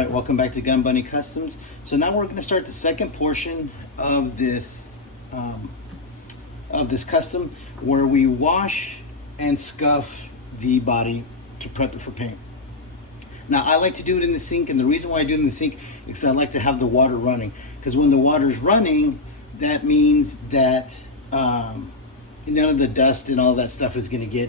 Alright, welcome back to Gun Bunny Customs. So now we're going to start the second portion of this custom, where we wash and scuff the body to prep it for paint. Now I like to do it in the sink, and the reason why I do it in the sink is because I like to have the water running, because when the water's running, that means that none of the dust and all that stuff is going to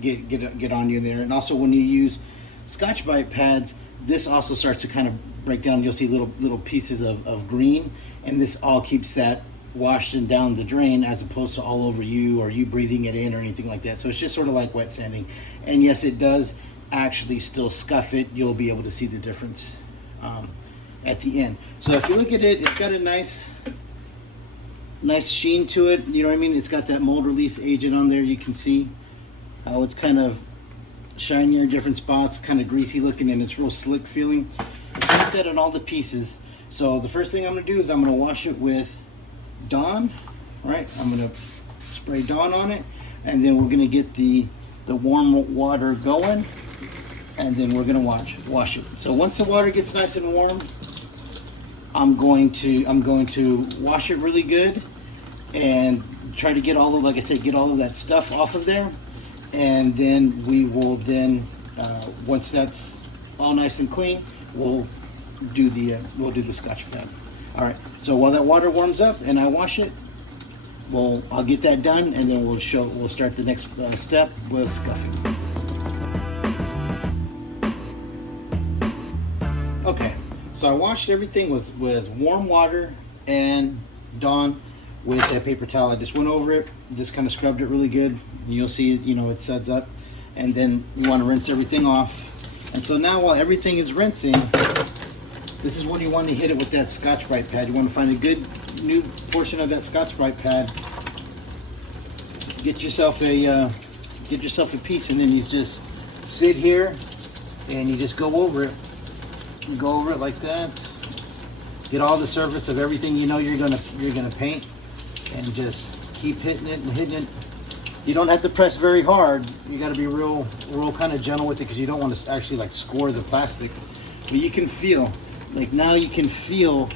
get on you there. And also when you use Scotch-Brite pads, this also starts to kind of break down. You'll see little pieces of green, and this all keeps that washed and down the drain, as opposed to all over you or you breathing it in or anything like that. So it's just sort of like wet sanding. And yes, it does actually still scuff it. You'll be able to see the difference at the end. So if you look at it, it's got a nice sheen to it. You know what I mean? It's got that mold release agent on there. You can see how it's kind of shinier in different spots, kind of greasy looking, and it's real slick feeling. It's like that on all the pieces. So the first thing I'm going to do is I'm going to wash it with Dawn. Right, I'm going to spray Dawn on it, and then we're going to get the warm water going, and then we're going to wash it. So once the water gets nice and warm, I'm going to wash it really good and try to get all of, like I said, get all of that stuff off of there. And then we will once that's all nice and clean, we'll do the Scotch pad. All right. So while that water warms up and I wash it, I'll get that done, and then we'll start the next step with scuffing. Okay. So I washed everything with warm water and Dawn with a paper towel. I just went over it, just kind of scrubbed it really good. And you'll see, it suds up, and then you want to rinse everything off. And so now, while everything is rinsing, this is when you want to hit it with that Scotch-Brite pad. You want to find a good new portion of that Scotch-Brite pad. Get yourself a piece, and then you just sit here and you just go over it. You go over it like that. Get all the surface of everything you're gonna paint, and just keep hitting it and hitting it. You don't have to press very hard. You got to be real kind of gentle with it, because you don't want to actually like score the plastic. But you can feel, like now you can feel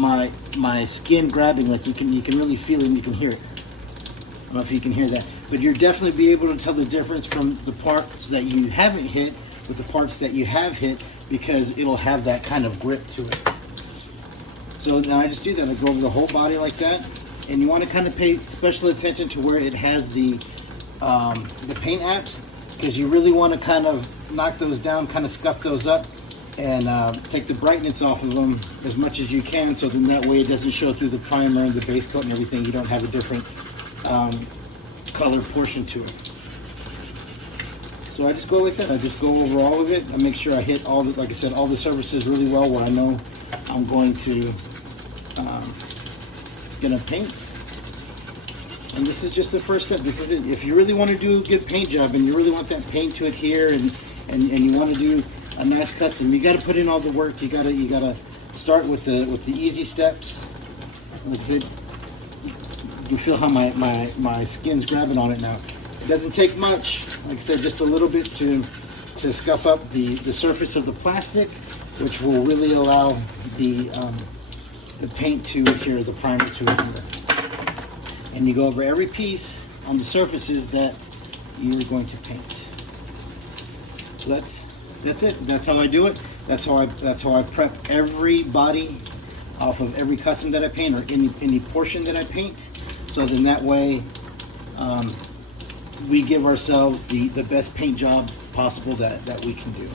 my skin grabbing. Like you can really feel it, and you can hear it. I don't know if you can hear that, but you'll definitely be able to tell the difference from the parts that you haven't hit with the parts that you have hit, because it'll have that kind of grip to it. So now I just do that. I go over the whole body like that. And you want to kind of pay special attention to where it has the paint apps, because you really want to kind of knock those down, kind of scuff those up, and take the brightness off of them as much as you can, so then that way it doesn't show through the primer and the base coat and everything. You don't have a different color portion to it. So I just go like that. I just go over all of it. I make sure I hit all the, like I said, all the surfaces really well, where I know I'm going to gonna paint. And this is just the first step. This is it. If you really want to do a good paint job, and you really want that paint to adhere, and you want to do a nice custom, you got to put in all the work. You gotta start with the easy steps. That's it. You feel how my skin's grabbing on it now. It doesn't take much. Like I said, just a little bit to scuff up the surface of the plastic, which will really allow the paint to adhere, the primer to adhere. And you go over every piece on the surfaces that you're going to paint. So that's it. That's how I do it. That's how I prep every body off of every custom that I paint, or any portion that I paint. So then that way we give ourselves the best paint job possible that we can do.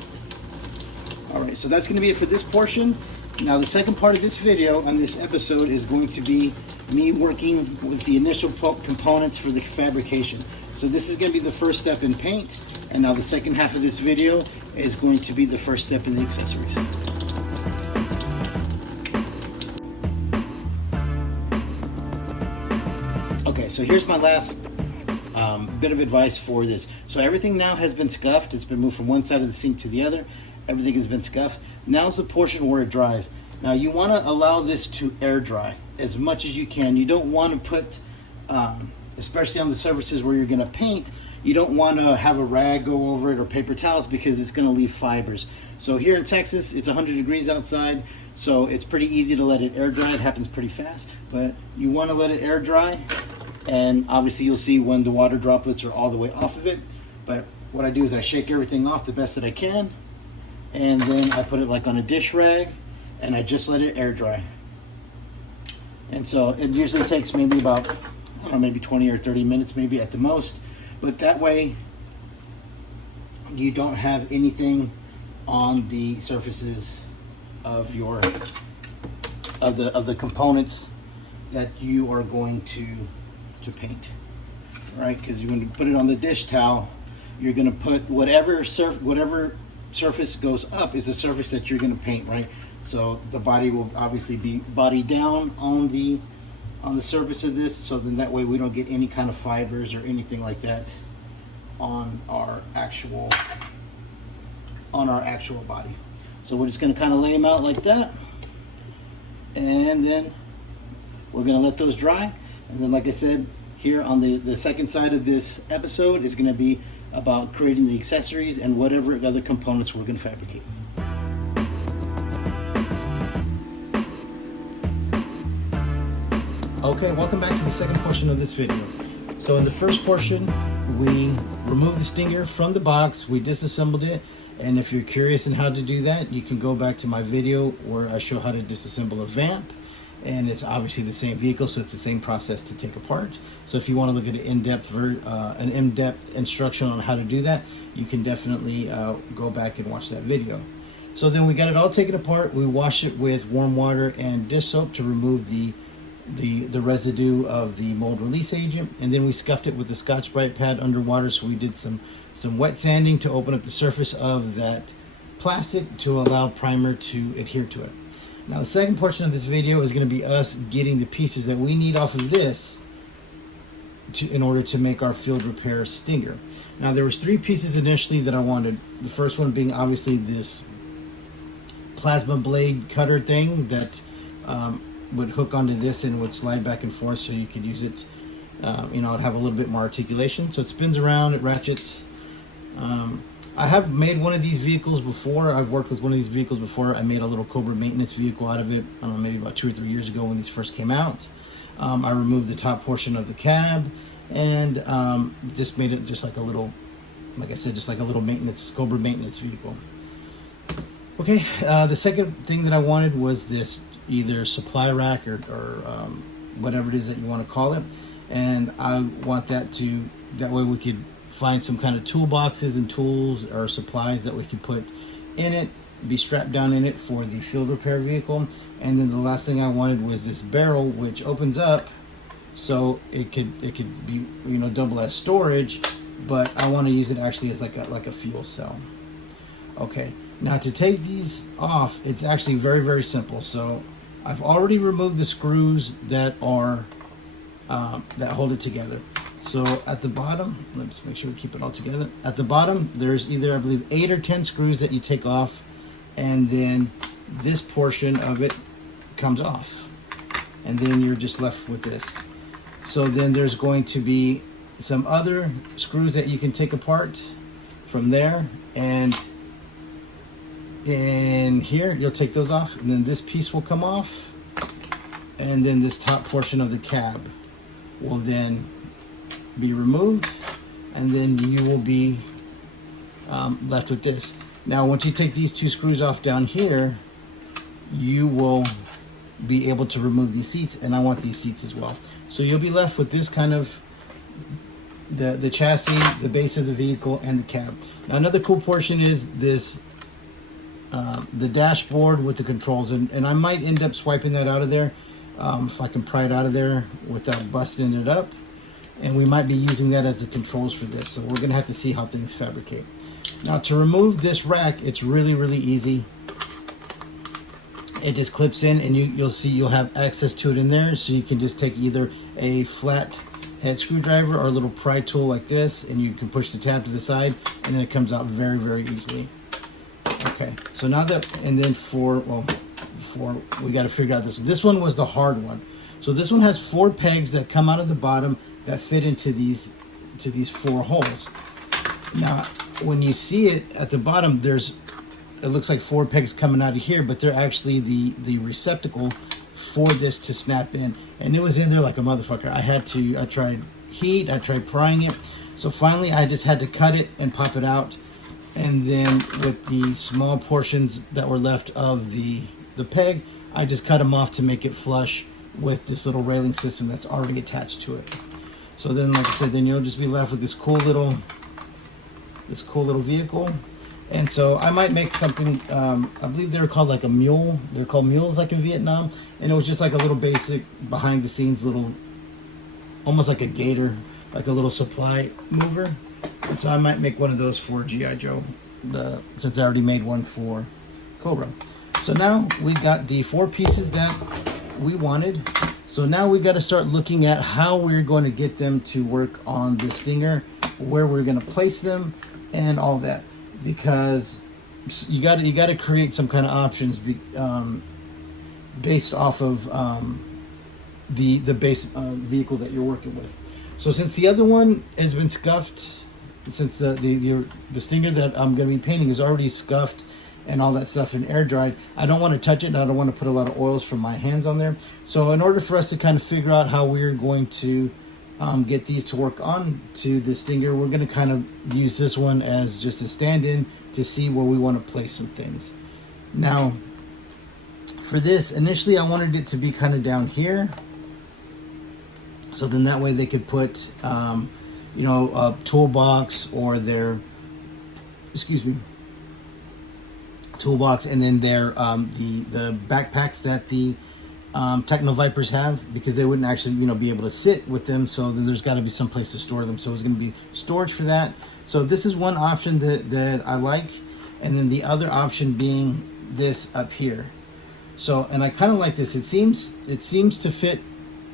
All right, so that's going to be it for this portion. Now the second part of this video on this episode is going to be me working with the initial components for the fabrication. So this is going to be the first step in paint, and now the second half of this video is going to be the first step in the accessories. Okay, so here's my last bit of advice for this. So everything now has been scuffed. It's been moved from one side of the sink to the other. Everything has been scuffed. Now's the portion where it dries. Now you want to allow this to air dry as much as you can. You don't want to put especially on the surfaces where you're going to paint, you don't want to have a rag go over it or paper towels because it's going to leave fibers. So here in Texas, it's 100 degrees outside, so it's pretty easy to let it air dry. It happens pretty fast, but you want to let it air dry, and obviously you'll see when the water droplets are all the way off of it. But what I do is I shake everything off the best that I can, and then I put it like on a dish rag, and I just let it air dry. And so it usually takes maybe about, I don't know, maybe 20 or 30 minutes maybe at the most. But that way you don't have anything on the surfaces of your of the components that you are going to paint, right? Because when you put it on the dish towel, you're going to put whatever surface goes up is the surface that you're going to paint, right? So the body will obviously be body down on the surface of this, so then that way we don't get any kind of fibers or anything like that on our actual body. So we're just going to kind of lay them out like that, and then we're going to let those dry. And then, like I said, here on the second side of this episode is going to be about creating the accessories and whatever other components we're going to fabricate. Okay, welcome back to the second portion of this video. So in the first portion, we removed the stinger from the box, we disassembled it, and if you're curious on how to do that, you can go back to my video where I show how to disassemble a vamp, and it's obviously the same vehicle, so it's the same process to take apart. So if you want to look at an in-depth instruction on how to do that, you can definitely go back and watch that video. So then we got it all taken apart, we washed it with warm water and dish soap to remove the residue of the mold release agent, and then we scuffed it with the Scotch-Brite pad underwater. So we did some wet sanding to open up the surface of that plastic to allow primer to adhere to it. Now the second portion of this video is going to be us getting the pieces that we need off of this in order to make our field repair stinger. Now there was 3 pieces initially that I wanted. The first one being obviously this plasma blade cutter thing that would hook onto this and would slide back and forth, so you could use it, it'd have a little bit more articulation. So it spins around, it ratchets. I have made one of these vehicles before. I've worked with one of these vehicles before. I made a little Cobra maintenance vehicle out of it, I don't know, maybe about 2 or 3 years ago when these first came out. I removed the top portion of the cab and just made it just like a little, like I said, just like a little Cobra maintenance vehicle. Okay, the second thing that I wanted was this either supply rack or whatever it is that you want to call it, and I want that way we could find some kind of toolboxes and tools or supplies that we could put in it, be strapped down in it for the field repair vehicle. And then the last thing I wanted was this barrel, which opens up so it could be double as storage, but I want to use it actually as like a fuel cell. Okay, now to take these off, it's actually very, very simple. So I've already removed the screws that are that hold it together. So at the bottom, let's make sure we keep it all together. At the bottom, there's either, I believe, 8 or 10 screws that you take off, and then this portion of it comes off, and then you're just left with this. So then there's going to be some other screws that you can take apart from there, and in here you'll take those off, and then this piece will come off, and then this top portion of the cab will then be removed, and then you will be left with this. Now once you take these 2 screws off down here, you will be able to remove these seats, and I want these seats as well. So you'll be left with this kind of the chassis, the base of the vehicle, and the cab. Now another cool portion is this the dashboard with the controls, and I might end up swiping that out of there if I can pry it out of there without busting it up, and we might be using that as the controls for this. So we're gonna have to see how things fabricate. Now to remove this rack, it's really, really easy. It just clips in, and you'll see you'll have access to it in there, so you can just take either a flat head screwdriver or a little pry tool like this, and you can push the tab to the side, and then it comes out very, very easily. Okay, so now that, and then we got to figure out this one was the hard one. So this one has 4 pegs that come out of the bottom that fit into these 4 holes. Now, when you see it at the bottom, it looks like 4 pegs coming out of here, but they're actually the receptacle for this to snap in. And it was in there like a motherfucker. I tried heat, I tried prying it. So finally I just had to cut it and pop it out. And then with the small portions that were left of the peg, I just cut them off to make it flush with this little railing system that's already attached to it. So then, like I said, then you'll just be left with this cool little vehicle. And so I might make something, I believe they were called like a mule. They're called mules like in Vietnam. And it was just like a little basic behind the scenes little, almost like a gator, like a little supply mover. And so I might make one of those for G.I. Joe, since I already made one for Cobra. So now we got the 4 pieces that we wanted. So now we got to start looking at how we're going to get them to work on the Stinger, where we're going to place them, and all that. Because you got to create some kind of options based off of the base vehicle that you're working with. So since the other one has been scuffed, since the Stinger that I'm going to be painting is already scuffed and all that stuff and air dried, I don't want to touch it, and I don't want to put a lot of oils from my hands on there. So in order for us to kind of figure out how we're going to get these to work on to the Stinger, we're going to kind of use this one as just a stand-in to see where we want to place some things. Now, for this, initially I wanted it to be kind of down here, so then that way they could put, you know, a toolbox or their, toolbox, and then their the backpacks that the TECHNO VIPERS have, because they wouldn't actually, you know, be able to sit with them. So then there's got to be some place to store them. So it's going to be storage for that. So this is one option that I like, and then the other option being this up here. So, and I kind of like this. It seems to fit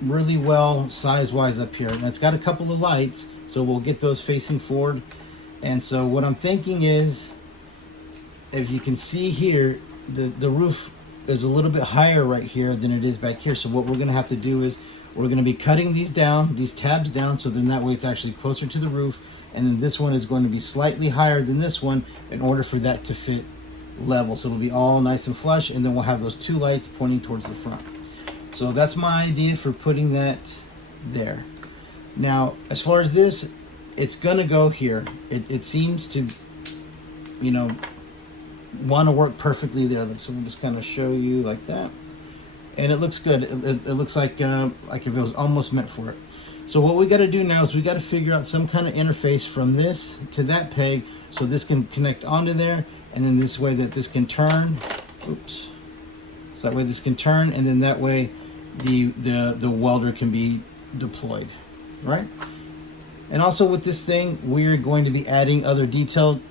really well size wise up here, and it's got a couple of lights, so we'll get those facing forward. And so what I'm thinking is, if you can see here, the roof is a little bit higher right here than it is back here. So what we're going to have to do is we're going to be cutting these down, these tabs down, so then that way it's actually closer to the roof. And then this one is going to be slightly higher than this one in order for that to fit level. So it'll be all nice and flush, and then we'll have those 2 lights pointing towards the front. So that's my idea for putting that there. Now, as far as this, it's going to go here. It seems to, you know, want to work perfectly there. So we'll just kind of show you like that, and it looks good. It looks like if it was almost meant for it. So what we got to do now is we got to figure out some kind of interface from this to that peg, so this can connect onto there, and then this way that this can turn. Oops. So that way this can turn, and then that way the welder can be deployed, right? And also with this thing, we're going to be adding other detailed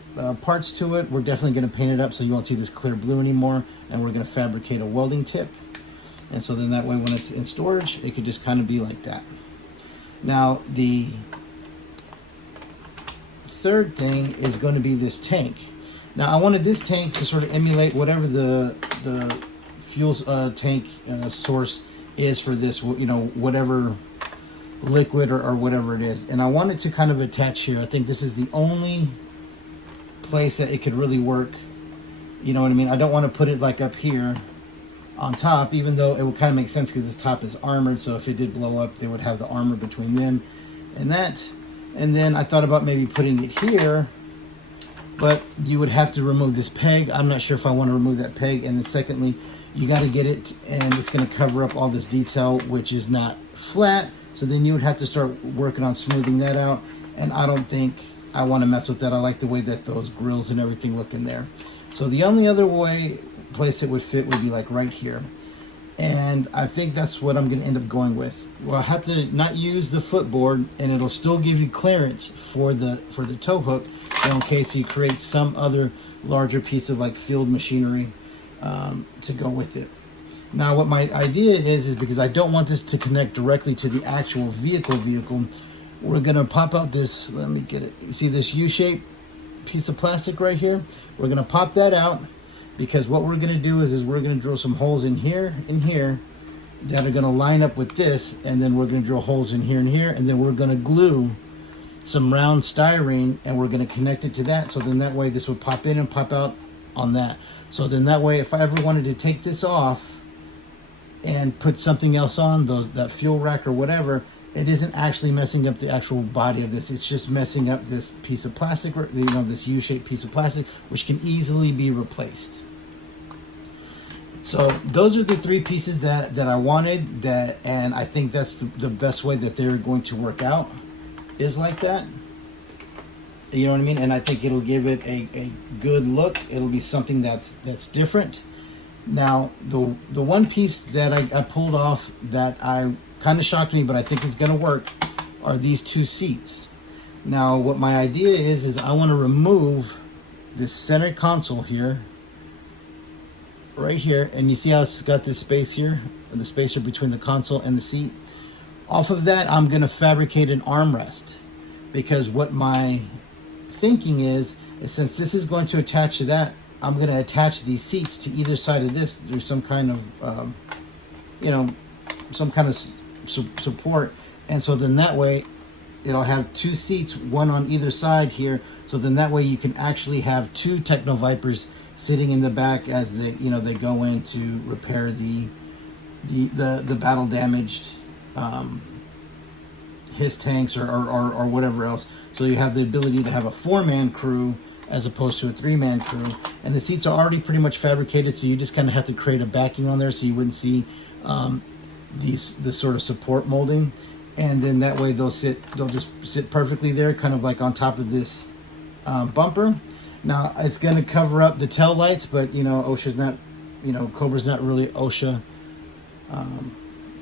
parts to it. We're definitely going to paint it up so you won't see this clear blue anymore, and we're going to fabricate a welding tip, and so then that way when it's in storage, it could just kind of be like that. Now the third thing is going to be this tank. Now I wanted this tank to sort of emulate whatever the fuel tank source is for this, you know, whatever liquid or whatever it is, and I want it to kind of attach here. I think this is the only place that it could really work, you know what I mean? I don't want to put it like up here on top, even though it would kind of make sense because this top is armored, so if it did blow up, they would have the armor between them and that. And then I thought about maybe putting it here, but you would have to remove this peg. I'm not sure if I want to remove that peg. And then secondly, you got to get it, and it's going to cover up all this detail, which is not flat, so then you would have to start working on smoothing that out, and I don't think I want to mess with that. I like the way that those grills and everything look in there. So the only other place it would fit would be like right here. And I think that's what I'm going to end up going with. Well, I have to not use the footboard, and it'll still give you clearance for the tow hook in case you create some other larger piece of like field machinery to go with it. Now what my idea is because I don't want this to connect directly to the actual vehicle, we're going to pop out this, let me get it, you see this U-shaped piece of plastic right here? We're going to pop that out, because what we're going to do is we're going to drill some holes in here and here, that are going to line up with this, and then we're going to drill holes in here and here, and then we're going to glue some round styrene, and we're going to connect it to that, so then that way this would pop in and pop out on that. So then that way, if I ever wanted to take this off and put something else on, that fuel rack or whatever, it isn't actually messing up the actual body of this. It's just messing up this piece of plastic, you know, this U-shaped piece of plastic, which can easily be replaced. So those are the 3 pieces that I wanted, and I think that's the best way that they're going to work out, is like that. You know what I mean? And I think it'll give it a good look. It'll be something that's different. Now, the one piece that I pulled off that I kind of shocked me, but I think it's going to work, are these 2 seats. Now, what my idea is I want to remove this center console here, right here, and you see how it's got this space here, the spacer between the console and the seat. Off of that, I'm going to fabricate an armrest, because what my thinking is since this is going to attach to that, I'm going to attach these seats to either side of this through some kind of, you know, some kind of support. And so then that way it'll have 2 seats, one on either side here. So then that way you can actually have 2 TECHNO VIPERS sitting in the back as they, you know, they go in to repair the battle damaged his tanks or whatever else. So you have the ability to have a 4-man crew as opposed to a 3-man crew. And the seats are already pretty much fabricated, so you just kind of have to create a backing on there so you wouldn't see this sort of support molding. And then that way they'll just sit perfectly there, kind of like on top of this bumper. Now it's going to cover up the tail lights, but you know, OSHA's not, you know, Cobra's not really OSHA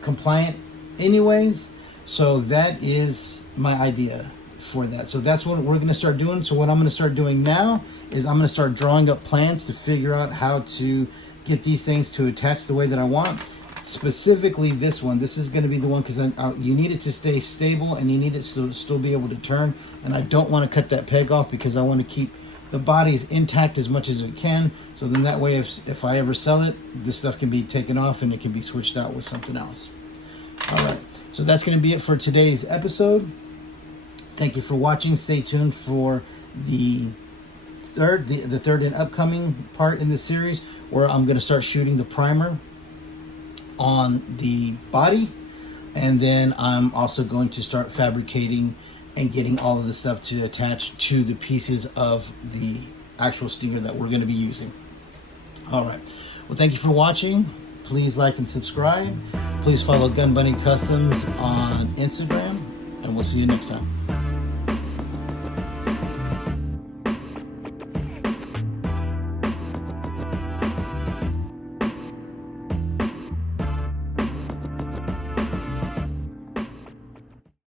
compliant anyways. So that is my idea for that. So that's what we're going to start doing. So what I'm going to start doing now is I'm going to start drawing up plans to figure out how to get these things to attach the way that I want. Specifically this one. This is going to be the one because you need it to stay stable and you need it to still be able to turn. And I don't want to cut that peg off because I want to keep the body as intact as much as it can. So then that way if I ever sell it, this stuff can be taken off and it can be switched out with something else. All right. So that's going to be it for today's episode. Thank you for watching. Stay tuned for the third and upcoming part in this series where I'm going to start shooting the primer on the body. And then I'm also going to start fabricating and getting all of the stuff to attach to the pieces of the actual stinger that we're going to be using. All right. Well, thank you for watching. Please like and subscribe. Please follow Gun Bunny Customs on Instagram, and we'll see you next time.